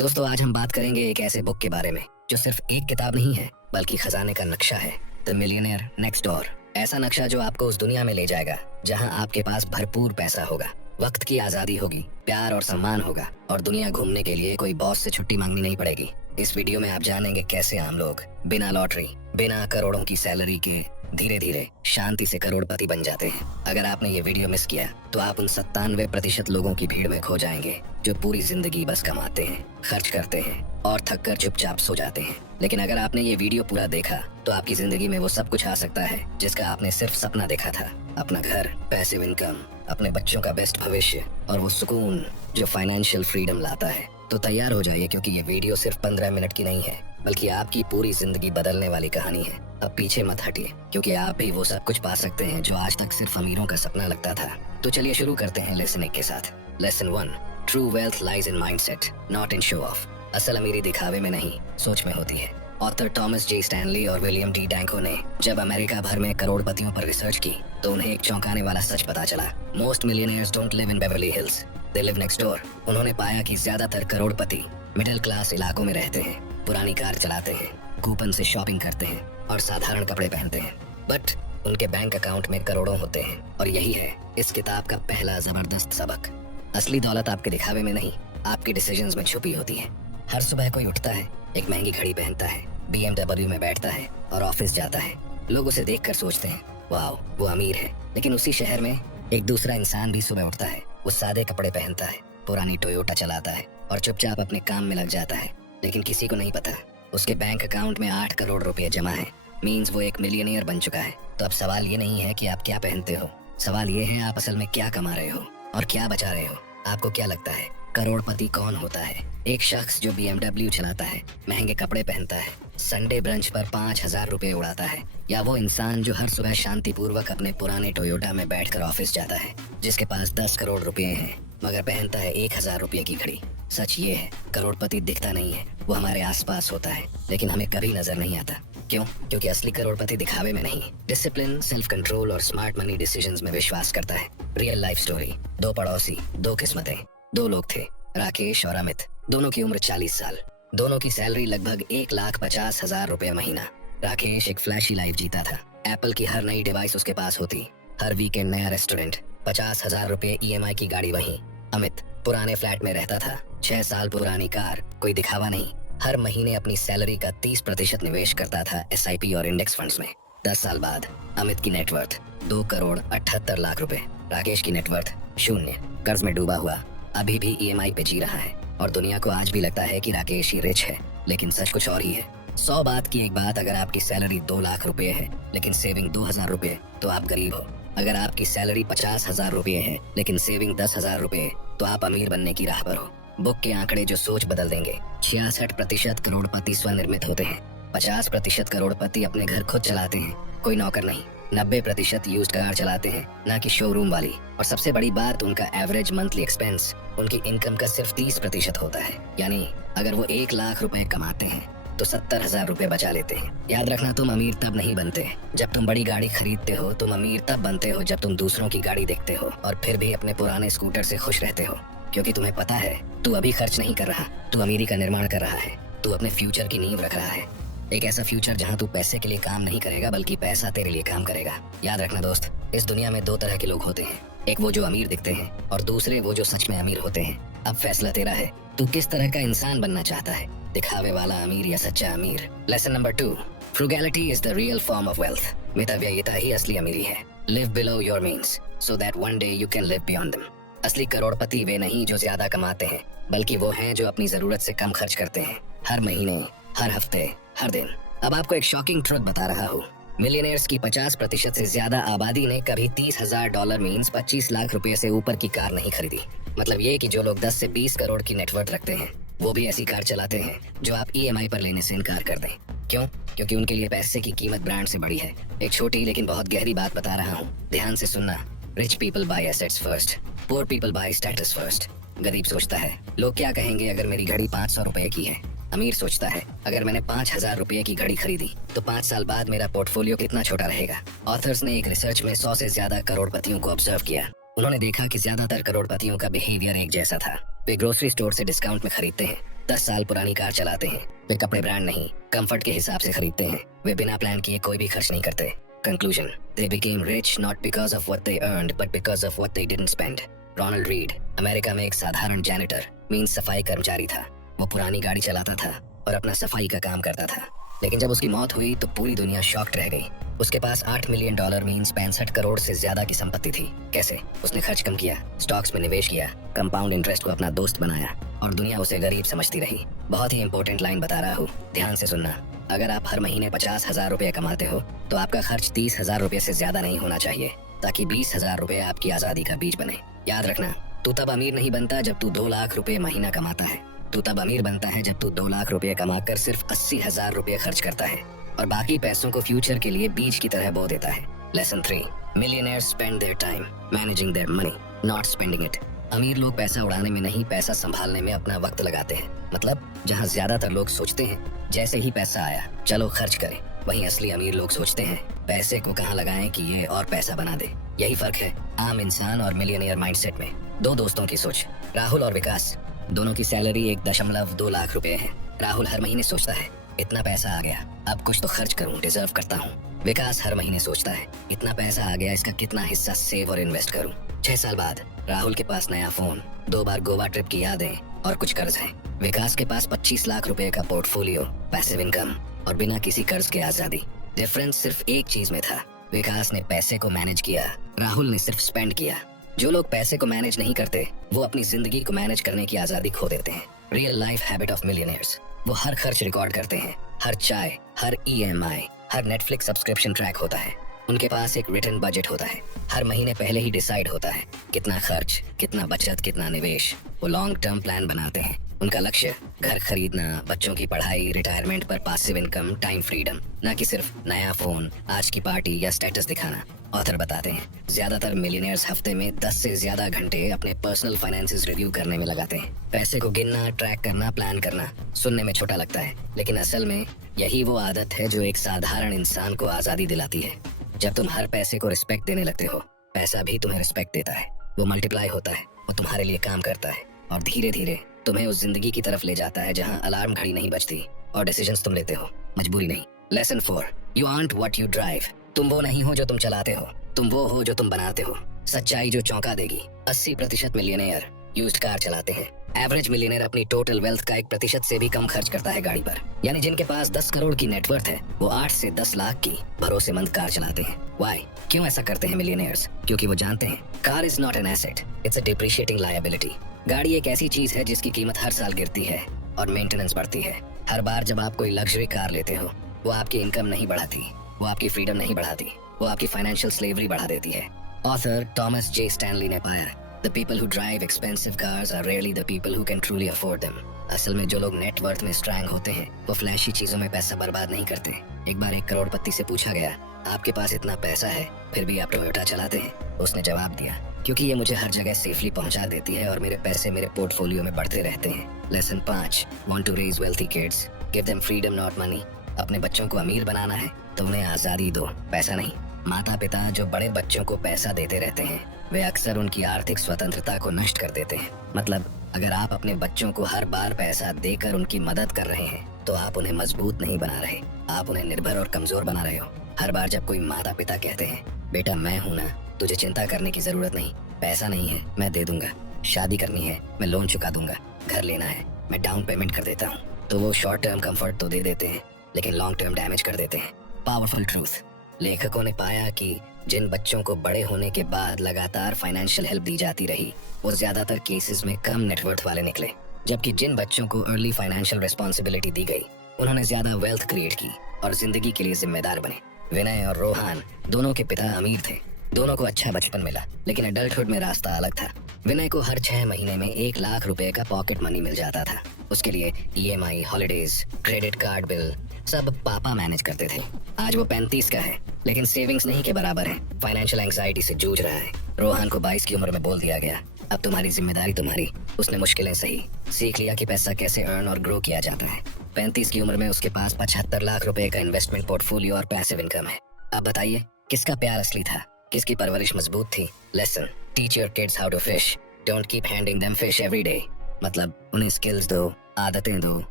दोस्तों आज हम बात करेंगे एक ऐसे बुक के बारे में जो सिर्फ एक किताब नहीं है बल्कि खजाने का नक्शा है। The millionaire next door. ऐसा नक्शा जो आपको उस दुनिया में ले जाएगा जहां आपके पास भरपूर पैसा होगा, वक्त की आजादी होगी, प्यार और सम्मान होगा और दुनिया घूमने के लिए कोई बॉस से छुट्टी मांगनी नहीं पड़ेगी। इस वीडियो में आप जानेंगे कैसे आम लोग बिना लॉटरी, बिना करोड़ों की सैलरी के धीरे धीरे शांति से करोड़पति बन जाते हैं। अगर आपने ये वीडियो मिस किया तो आप उन 97% लोगों की भीड़ में खो जाएंगे जो पूरी जिंदगी बस कमाते हैं, खर्च करते हैं और थक कर चुपचाप सो जाते हैं। लेकिन अगर आपने ये वीडियो पूरा देखा तो आपकी जिंदगी में वो सब कुछ आ सकता है जिसका आपने सिर्फ सपना देखा था। अपना घर, पैसिव इनकम, अपने बच्चों का बेस्ट भविष्य और वो सुकून जो फाइनेंशियल फ्रीडम लाता है। तो तैयार हो जाइए क्योंकि ये वीडियो सिर्फ 15 मिनट की नहीं है बल्कि आपकी पूरी जिंदगी बदलने वाली कहानी है। अब पीछे मत हटिए क्योंकि आप भी वो सब कुछ पा सकते हैं जो आज तक सिर्फ अमीरों का सपना लगता था। तो चलिए शुरू करते हैं लेसन 1 के साथ। Lesson 1, true wealth lies in mindset, not in show off. असल अमीरी दिखावे में नहीं, सोच में होती है। ऑथर थॉमस जे स्टैनली और विलियम डी डैंको ने जब अमेरिका भर में करोड़पतियों पर रिसर्च की तो उन्हें एक चौंकाने वाला सच पता चला। Most millionaires don't live in Beverly hills, they live next door. उन्होंने पाया कि ज्यादातर करोड़पति मिडिल क्लास इलाकों में रहते हैं, पुरानी कार चलाते हैं, कूपन से शॉपिंग करते हैं और साधारण कपड़े पहनते हैं, बट उनके बैंक अकाउंट में करोड़ों होते हैं। और यही है इस किताब का पहला जबरदस्त सबक। असली दौलत आपके दिखावे में नहीं, आपके डिसीजंस में छुपी होती है। हर सुबह कोई उठता है, एक महंगी घड़ी पहनता है, BMW में बैठता है और ऑफिस जाता है। लोग उसे देखकर सोचते हैं वाह वो अमीर है। लेकिन उसी शहर में एक दूसरा इंसान भी सुबह उठता है, वो सादे कपड़े पहनता है, पुरानी टोयोटा चलाता है और चुपचाप अपने काम में लग जाता है। लेकिन किसी को नहीं पता उसके बैंक अकाउंट में 8 करोड़ रुपए जमा है। मीन्स वो एक मिलियनियर बन चुका है। तो अब सवाल ये नहीं है कि आप क्या पहनते हो, सवाल ये है आप असल में क्या कमा रहे हो और क्या बचा रहे हो। आपको क्या लगता है करोड़पति कौन होता है? एक शख्स जो BMW चलाता है, महंगे कपड़े पहनता है, संडे ब्रंच पर 5,000 रुपए उड़ाता है, या वो इंसान जो हर सुबह शांतिपूर्वक अपने पुराने टोयोटा में बैठकर ऑफिस जाता है, जिसके पास 10 करोड़ रुपए हैं मगर पहनता है 1,000 रुपए की घड़ी? सच ये है करोड़पति दिखता नहीं है, वो हमारे आसपास होता है लेकिन हमें कभी नजर नहीं आता। क्यों? क्योंकि असली करोड़पति दिखावे में नहीं, डिसिप्लिन, सेल्फ कंट्रोल और स्मार्ट मनी डिसीजंस में विश्वास करता है। Real life story. 2 पड़ोसी, 2 किस्मतें। 2 लोग थे, राकेश और अमित। दोनों की उम्र 40 साल। दोनों की सैलरी लगभग 1,50,000 रुपए महीना। राकेश एक फ्लैशी लाइफ जीता था। एप्पल की हर नई डिवाइस उसके पास होती, हर वीकेंड नया रेस्टोरेंट, 50,000 रुपए EMI की गाड़ी वहीं। अमित पुराने फ्लैट में रहता था, 6 साल पुरानी कार, कोई दिखावा नहीं। हर महीने अपनी सैलरी का 30% निवेश करता था SIP और इंडेक्स फंड्स में। 10 साल बाद अमित की नेटवर्थ 2 करोड़ 78 लाख रुपए। राकेश की नेटवर्थ 0, कर्ज में डूबा हुआ, अभी भी EMI पे जी रहा है और दुनिया को आज भी लगता है कि राकेश ही रिच है, लेकिन सच कुछ और ही है। 100 बात की एक बात, अगर आपकी सैलरी 2 लाख रुपए है लेकिन सेविंग 2,000 रुपए तो आप गरीब हो। अगर आपकी सैलरी 50,000 रुपए है लेकिन सेविंग 10,000 रुपए तो आप अमीर बनने की राह पर हो। बुक के आंकड़े जो सोच बदल देंगे। 66% करोड़पति स्वनिर्मित होते हैं, 50% करोड़पति अपने घर खुद चलाते हैं, कोई नौकर नहीं। 90% यूज्ड कार चलाते हैं, ना कि शोरूम वाली। और सबसे बड़ी बात, उनका एवरेज मंथली एक्सपेंस उनकी इनकम का सिर्फ 30% होता है। यानी अगर वो 1 लाख रुपए कमाते हैं तो 70,000 रुपए बचा लेते हैं। याद रखना, तुम अमीर तब नहीं बनते जब तुम बड़ी गाड़ी खरीदते हो, तुम अमीर तब बनते हो जब तुम दूसरों की गाड़ी देखते हो और फिर भी अपने पुराने स्कूटर से खुश रहते हो। क्योंकि तुम्हें पता है तू अभी खर्च नहीं कर रहा, तू अमीरी का निर्माण कर रहा है, तू अपने फ्यूचर की नींव रख रहा है। एक ऐसा फ्यूचर जहाँ तू पैसे के लिए काम नहीं करेगा बल्कि पैसा तेरे लिए काम करेगा। याद रखना दोस्त, इस दुनिया में 2 तरह के लोग होते हैं, एक वो जो अमीर दिखते हैं और दूसरे वो जो सच में अमीर होते हैं। अब फैसला तेरा है, तू किस तरह का इंसान बनना चाहता है, दिखावे वाला अमीर या सच्चा अमीर। Lesson number 2, frugality is the real form of wealth. मितव्ययिता ही असली अमीरी है। Live below your means so that one day you can live beyond them. असली करोड़पति वे नहीं जो ज्यादा कमाते हैं, बल्कि वो हैं जो अपनी जरूरत से कम खर्च करते हैं, हर महीने, हर हफ्ते, हर दिन। अब आपको एक शॉकिंग ट्रुथ बता रहा हूँ। मिलियनियर्स की 50% से ज्यादा आबादी ने कभी $30,000 मीन्स 25 लाख रुपए से ऊपर की कार नहीं खरीदी। मतलब ये कि जो लोग 10 से 20 करोड़ की नेटवर्थ रखते हैं वो भी ऐसी कार चलाते हैं जो आप EMI पर लेने से इनकार कर दें। क्यों? क्योंकि उनके लिए पैसे की कीमत ब्रांड से बड़ी है। एक छोटी लेकिन बहुत गहरी बात बता रहा हूँ, ध्यान से सुनना। Rich people buy assets first, poor people buy status first. गरीब सोचता है लोग क्या कहेंगे अगर मेरी घड़ी 500 रुपए की है। अमीर सोचता है अगर मैंने 5,000 रुपए की घड़ी खरीदी तो 5 साल बाद मेरा पोर्टफोलियो कितना छोटा रहेगा। ऑथर्स ने एक रिसर्च में 100 से ज्यादा करोड़पतियों को ऑब्जर्व किया। उन्होंने देखा कि ज्यादातर करोड़पतियों का बिहेवियर एक जैसा था। वे ग्रोसरी स्टोर से डिस्काउंट में खरीदते हैं, 10 साल पुरानी कार चलाते हैं। वे कपड़े ब्रांड नहीं, कंफर्ट के हिसाब से खरीदते हैं। वे बिना प्लान किए कोई भी खर्च नहीं करते। Conclusion, they became rich not because of what they earned but because of what they didn't spend. Ronald Read America में एक साधारण जैनिटर मीन्स सफाई कर्मचारी था। वो पुरानी गाड़ी चलाता था और अपना सफाई का काम करता था। लेकिन जब उसकी मौत हुई तो पूरी दुनिया शॉक्ड रह गई। उसके पास $8 मिलियन मीन्स 65 करोड़ से ज्यादा की संपत्ति थी। कैसे? उसने खर्च कम किया, स्टॉक्स में निवेश किया, कंपाउंड इंटरेस्ट को अपना दोस्त बनाया और दुनिया उसे गरीब समझती रही। बहुत ही इंपॉर्टेंट लाइन बता रहा हूँ, ध्यान से सुनना। अगर आप हर महीने 50,000 रुपए कमाते हो तो आपका खर्च 30,000 रुपए से ज्यादा नहीं होना चाहिए, ताकि 20,000 रुपए आपकी आजादी का बीज बने। याद रखना, तू तब अमीर नहीं बनता जब तू 2 लाख रुपए महीना कमाता है। तू तब अमीर बनता है जब तू 2 लाख रुपए कमाकर सिर्फ 80,000 रुपए खर्च करता है और बाकी पैसों को फ्यूचर के लिए बीज की तरह बो देता है। Lesson 3, millionaires spend their time managing their money, not spending it. अमीर लोग पैसा उड़ाने में नहीं, पैसा संभालने में अपना वक्त लगाते हैं। मतलब जहाँ ज्यादातर लोग सोचते हैं जैसे ही पैसा आया चलो खर्च करें, वहीं असली अमीर लोग सोचते हैं पैसे को कहाँ लगाएं कि ये और पैसा बना दे। यही फर्क है आम इंसान और मिलियनियर माइंडसेट में। 2 दोस्तों की सोच, राहुल और विकास। दोनों की सैलरी 1.2 लाख रुपए है। राहुल हर महीने सोचता है इतना पैसा आ गया, अब कुछ तो खर्च करूं, डिजर्व करता हूं। विकास हर महीने सोचता है इतना पैसा आ गया, इसका कितना हिस्सा सेव और इन्वेस्ट करूं। 6 साल बाद राहुल के पास नया फोन, 2 बार गोवा ट्रिप की यादें और कुछ कर्ज है। विकास के पास 25 लाख रुपए का पोर्टफोलियो, पैसिव इनकम और बिना किसी कर्ज के आजादी। डिफरेंस सिर्फ एक चीज में था, विकास ने पैसे को मैनेज किया, राहुल ने सिर्फ स्पेंड किया। जो लोग पैसे को मैनेज नहीं करते वो अपनी जिंदगी को मैनेज करने की आजादी खो देते हैं। Real life habit of millionaires, वो हर खर्च रिकॉर्ड करते हैं, हर चाय, हर EMI, हर नेटफ्लिक्स सब्सक्रिप्शन ट्रैक होता है। उनके पास एक रिटन बजट होता है, हर महीने पहले ही डिसाइड होता है कितना खर्च, कितना बचत, कितना निवेश। वो लॉन्ग टर्म प्लान बनाते हैं। उनका लक्ष्य घर खरीदना, बच्चों की पढ़ाई, रिटायरमेंट पर पासिव इनकम, टाइम फ्रीडम, न कि सिर्फ नया फोन, आज की पार्टी या स्टेटस दिखाना। ऑथर बताते हैं ज्यादातर मिलियनेयर्स हफ्ते में 10 से ज्यादा घंटे अपने पर्सनल फाइनेंसेस रिव्यू करने में लगाते हैं। पैसे को गिनना, ट्रैक करना, प्लान करना सुनने में छोटा लगता है, लेकिन असल में यही वो आदत है जो एक साधारण इंसान को आजादी दिलाती है। जब तुम हर पैसे को रिस्पेक्ट देने लगते हो, पैसा भी तुम्हें रिस्पेक्ट देता है। वो मल्टीप्लाई होता है, वो तुम्हारे लिए काम करता है और धीरे धीरे तुम्हें उस जिंदगी की तरफ ले जाता है जहाँ अलार्म घड़ी नहीं बजती और डिसीजंस तुम लेते हो, मजबूरी नहीं। Lesson 4, you aren't what you drive. तुम वो नहीं हो जो तुम चलाते हो, तुम वो हो जो तुम बनाते हो। सच्चाई जो चौंका देगी, 80% मिलियनेयर यूज्ड कार चलाते हैं। एवरेज मिलियनेयर अपनी टोटल वेल्थ का 1% से भी कम खर्च करता है गाड़ी पर। यानी जिनके पास 10 करोड़ की नेटवर्थ है वो 8 से 10 लाख की भरोसेमंद कार चलाते हैं। व्हाई? क्यों ऐसा करते हैं मिलियनेयर्स? क्योंकि वो जानते हैं car is not an asset, it's a depreciating liability. गाड़ी एक ऐसी चीज है जिसकी कीमत हर साल गिरती है और मेंटेनेंस बढ़ती है। हर बार जब आप कोई लग्जरी कार लेते हो वो आपकी इनकम नहीं बढ़ाती, वो आपकी फ्रीडम नहीं बढ़ाती, वो आपकी फाइनेंशियल स्लेवरी बढ़ा देती है। ऑथर थॉमस जे स्टैनली ने पाया, The people who drive expensive cars are rarely the people who can truly afford them. असल में जो लोग नेटवर्थ में स्ट्रॉन्ग होते हैं वो फ्लैशी चीजों में पैसा बर्बाद नहीं करते। एक बार एक करोड़पति से पूछा गया, आपके पास इतना पैसा है फिर भी आप टोयोटा चलाते हैं? उसने जवाब दिया, क्योंकि ये मुझे हर जगह सेफली पहुंचा देती है और मेरे पैसे मेरे पोर्टफोलियो में बढ़ते रहते हैं। Lesson 5, Want to raise wealthy kids, give them freedom not money. अपने बच्चों को अमीर बनाना है तो उन्हें आजादी दो, पैसा नहीं। माता पिता जो बड़े बच्चों को पैसा देते रहते हैं वे अक्सर उनकी आर्थिक स्वतंत्रता को नष्ट कर देते हैं। मतलब अगर आप अपने बच्चों को हर बार पैसा देकर उनकी मदद कर रहे हैं तो आप उन्हें मजबूत नहीं बना रहे, आप उन्हें निर्भर और कमजोर बना रहे हो। हर बार जब कोई माता पिता कहते हैं बेटा मैं हूं ना, तुझे चिंता करने की जरूरत नहीं, पैसा नहीं है मैं दे दूंगा, शादी करनी है मैं लोन चुका दूंगा, घर लेना है मैं डाउन पेमेंट कर देता हूँ, तो वो शॉर्ट टर्म कंफर्ट तो दे देते हैं लेकिन लॉन्ग टर्म डैमेज कर देते हैं। पावरफुल ट्रूथ, लेखकों ने पाया कि जिन बच्चों को बड़े होने के बाद लगातार फाइनेंशियल हेल्प दी जाती रही वो ज्यादातर केसेस में कम नेटवर्थ वाले निकले, जबकि जिन बच्चों को अर्ली फाइनेंशियल रिस्पॉन्सिबिलिटी दी गई उन्होंने ज्यादा वेल्थ क्रिएट की और जिंदगी के लिए जिम्मेदार बने। विनय और रोहान दोनों के पिता अमीर थे, दोनों को अच्छा बचपन मिला लेकिन एडल्टहुड में रास्ता अलग था। विनय को हर 6 महीने में 1 लाख रुपए का पॉकेट मनी मिल जाता था। उसके लिए EMI, holidays, credit card bill सब पापा मैनेज करते थे। आज वो 35 का है लेकिन सेविंग्स नहीं के बराबर है, फाइनेंशियल एंग्जाइटी से जूझ रहा है। रोहन को 22 की उम्र में बोल दिया गया अब तुम्हारी जिम्मेदारी तुम्हारी। उसने मुश्किलें सही, सीख लिया कि पैसा कैसे अर्न और ग्रो किया जाता है। 35 की उम्र में उसके पास 75 लाख रुपए का इन्वेस्टमेंट पोर्टफोलियो और पैसिव इनकम है। अब बताइए किसका प्यार असली था, किसकी परवरिश मजबूत थी? Lesson, teach your kids how to fish, don't keep handing them fish every day. मतलब उन्हें स्किल्स दो, आदतें दो,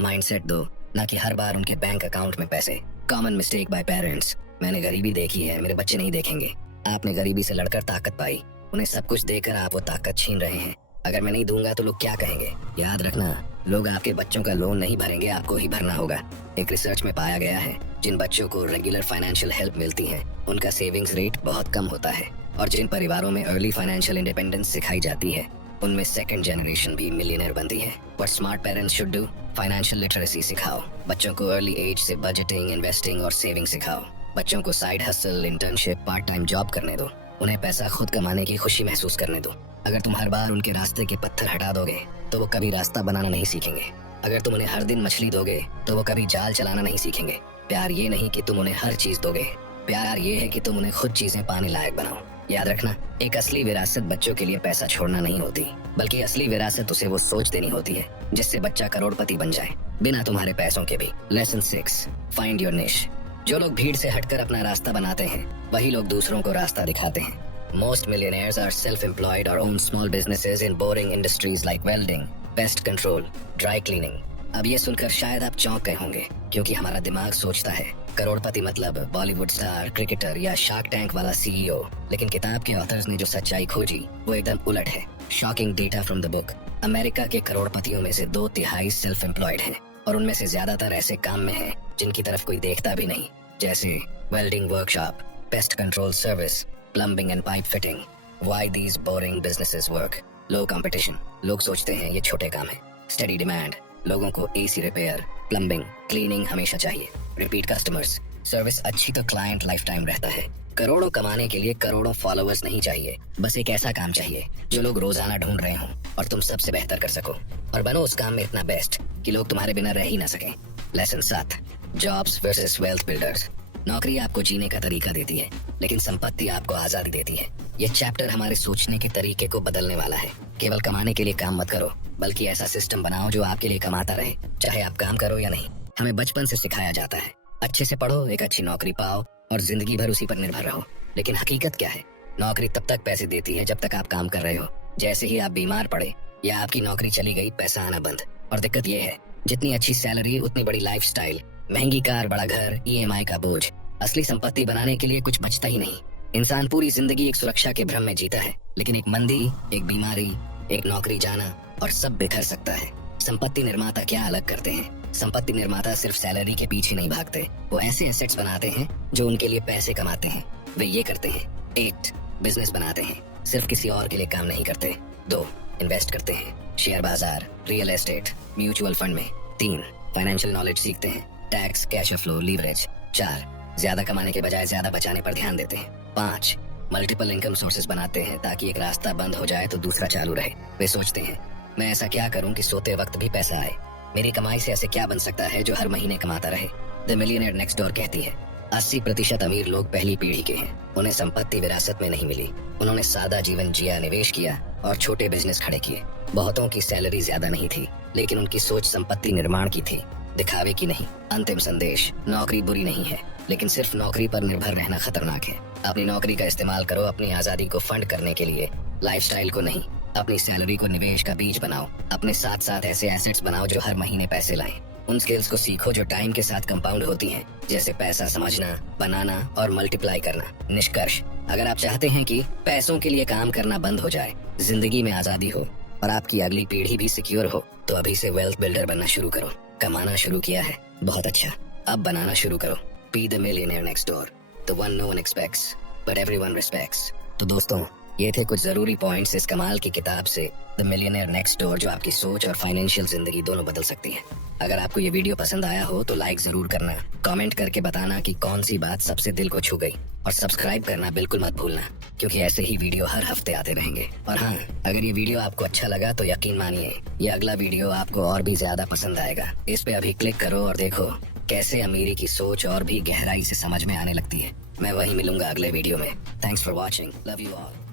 माइंडसेट दो, ना कि हर बार उनके बैंक अकाउंट में पैसे। Common mistake by parents. मैंने गरीबी देखी है, मेरे बच्चे नहीं देखेंगे। आपने गरीबी से लड़कर ताकत पाई, उन्हें सब कुछ देकर आप वो ताकत छीन रहे हैं। अगर मैं नहीं दूंगा तो लोग क्या कहेंगे? याद रखना, लोग आपके बच्चों का लोन नहीं भरेंगे, आपको ही भरना होगा। एक रिसर्च में पाया गया है, जिन बच्चों को रेगुलर फाइनेंशियल हेल्प मिलती है उनका सेविंग्स रेट बहुत कम होता है, और जिन परिवारों में अर्ली फाइनेंशियल इंडिपेंडेंस सिखाई जाती है उनमें सेकंड जनरेशन भी मिलियनेयर बनती है। What smart parents should do? Financial literacy सिखाओ। बच्चों को अर्ली एज से बजटिंग, इन्वेस्टिंग और सेविंग सिखाओ। बच्चों को side hustle, internship, part time job करने दो। उन्हें पैसा खुद कमाने की खुशी महसूस करने दो। अगर तुम हर बार उनके रास्ते के पत्थर हटा दोगे तो वो कभी रास्ता बनाना नहीं सीखेंगे। अगर तुम उन्हें हर दिन मछली दोगे तो वो कभी जाल चलाना नहीं सीखेंगे। प्यार ये नहीं कि तुम उन्हें हर चीज दोगे, प्यार ये है कि तुम उन्हें खुद चीजें पाने लायक बनाओ। याद रखना, एक असली विरासत बच्चों के लिए पैसा छोड़ना नहीं होती, बल्कि असली विरासत उसे वो सोच देनी होती है जिससे बच्चा करोड़पति बन जाए बिना तुम्हारे पैसों के भी। लेसन 6, फाइंड योर निश। जो लोग भीड़ से हटकर अपना रास्ता बनाते हैं वही लोग दूसरों को रास्ता दिखाते हैं। Most millionaires are self-employed or own small businesses in boring industries like welding, pest control, dry cleaning. अब ये सुनकर शायद आप चौंक गए होंगे, क्योंकि हमारा दिमाग सोचता है करोड़पति मतलब बॉलीवुड स्टार, क्रिकेटर या शार्क टैंक वाला सीईओ। लेकिन किताब के ऑथर्स ने जो सच्चाई खोजी वो एकदम उलट है। Shocking data from the book. America के करोड़पतियों में से 2/3 सेल्फ एम्प्लॉयड हैं, और उनमें से ज्यादातर ऐसे काम में हैं जिनकी तरफ कोई देखता भी नहीं, जैसे welding workshop, pest control service, plumbing and pipe fitting. Why these boring businesses work? Low competition. लोग सोचते हैं ये छोटे काम है। Steady demand. लोगों को AC रिपेयर, प्लम्बिंग, क्लीनिंग हमेशा चाहिए। Repeat customers. सर्विस अच्छी तो क्लाइंट लाइफ टाइम रहता है। करोड़ों कमाने के लिए करोड़ों फॉलोअर्स नहीं चाहिए, बस एक ऐसा काम चाहिए जो लोग रोजाना ढूंढ रहे हों और तुम सबसे बेहतर कर सको, और बनो उस काम में इतना बेस्ट कि लोग तुम्हारे बिना रह ही ना सकें। Lesson 7, jobs versus wealth builders. नौकरी आपको जीने का तरीका देती है, लेकिन संपत्ति आपको आजादी देती है। ये चैप्टर हमारे सोचने के तरीके को बदलने वाला है। केवल कमाने के लिए काम मत करो, बल्कि ऐसा सिस्टम बनाओ जो आपके लिए कमाता रहे, चाहे आप काम करो या नहीं। हमें बचपन से सिखाया जाता है, अच्छे से पढ़ो, एक अच्छी नौकरी पाओ और जिंदगी भर उसी पर निर्भर रहो। लेकिन हकीकत क्या है? नौकरी तब तक पैसे देती है जब तक आप काम कर रहे हो। जैसे ही आप बीमार पड़े या आपकी नौकरी चली गई, पैसा आना बंद। और दिक्कत ये है, जितनी अच्छी सैलरी उतनी बड़ी लाइफस्टाइल, महंगी कार, बड़ा घर, EMI का बोझ। असली संपत्ति बनाने के लिए कुछ बचता ही नहीं। इंसान पूरी जिंदगी एक सुरक्षा के भ्रम में जीता है, लेकिन एक मंदी, एक बीमारी, एक नौकरी जाना और सब बिखर सकता है। संपत्ति निर्माता क्या अलग करते हैं? संपत्ति निर्माता सिर्फ सैलरी के पीछे नहीं भागते, वो ऐसे एसेट्स बनाते हैं जो उनके लिए पैसे कमाते हैं। वे ये करते हैं: 1, बिजनेस बनाते हैं, सिर्फ किसी और के लिए काम नहीं करते। 2, इन्वेस्ट करते हैं, शेयर बाजार, रियल एस्टेट, म्यूचुअल फंड में। 3, फाइनेंशियल नॉलेज सीखते हैं, टैक्स, कैश फ्लो, लीवरेज। 4, ज्यादा कमाने के बजाय ज्यादा बचाने पर ध्यान देते हैं। 5, मल्टीपल इनकम सोर्सेस बनाते हैं ताकि एक रास्ता बंद हो जाए तो दूसरा चालू रहे। वे सोचते हैं, मैं ऐसा क्या करूं कि सोते वक्त भी पैसा आए? मेरी कमाई से ऐसे क्या बन सकता है जो हर महीने कमाता रहे? द मिलियनेयर नेक्स्ट डोर कहती है, 80% अमीर लोग पहली पीढ़ी के हैं। उन्हें संपत्ति विरासत में नहीं मिली, उन्होंने सादा जीवन जिया, निवेश किया और छोटे बिजनेस खड़े किए। बहुतों की सैलरी ज्यादा नहीं थी, लेकिन उनकी सोच संपत्ति निर्माण की थी, दिखावे की नहीं। अंतिम संदेश: नौकरी बुरी नहीं है, लेकिन सिर्फ नौकरी पर निर्भर रहना खतरनाक है। अपनी नौकरी का इस्तेमाल करो अपनी आजादी को फंड करने के लिए, लाइफस्टाइल को नहीं। अपनी सैलरी को निवेश का बीज बनाओ। अपने साथ साथ ऐसे एसेट्स बनाओ जो हर महीने पैसे लाएं। उन स्किल्स को सीखो जो टाइम के साथ कंपाउंड होती हैं, जैसे पैसा समझना, बनाना और मल्टीप्लाई करना। निष्कर्ष: अगर आप चाहते हैं कि पैसों के लिए काम करना बंद हो जाए, जिंदगी में आजादी हो और आपकी अगली पीढ़ी भी सिक्योर हो, तो अभी से वेल्थ बिल्डर बनना शुरू करो। कमाना शुरू किया है, बहुत अच्छा, अब बनाना शुरू करो। Be the millionaire next door, the one no one expects, but everyone respects. तो दोस्तों, ये थे कुछ जरूरी पॉइंट्स इस कमाल की किताब से, द मिलियनेयर नेक्स्ट डोर, जो आपकी सोच और फाइनेंशियल जिंदगी दोनों बदल सकती है। अगर आपको ये वीडियो पसंद आया हो तो लाइक जरूर करना, कमेंट करके बताना कि कौन सी बात सबसे दिल को छू गई, और सब्सक्राइब करना बिल्कुल मत भूलना, क्योंकि ऐसे ही वीडियो हर हफ्ते आते रहेंगे। और हाँ, अगर ये वीडियो आपको अच्छा लगा तो यकीन मानिए ये अगला वीडियो आपको और भी ज्यादा पसंद आएगा। इस पे अभी क्लिक करो और देखो कैसे अमीरी की सोच और भी गहराई से समझ में आने लगती है। मैं वहीं मिलूंगा अगले वीडियो में। Thanks for watching, love you all.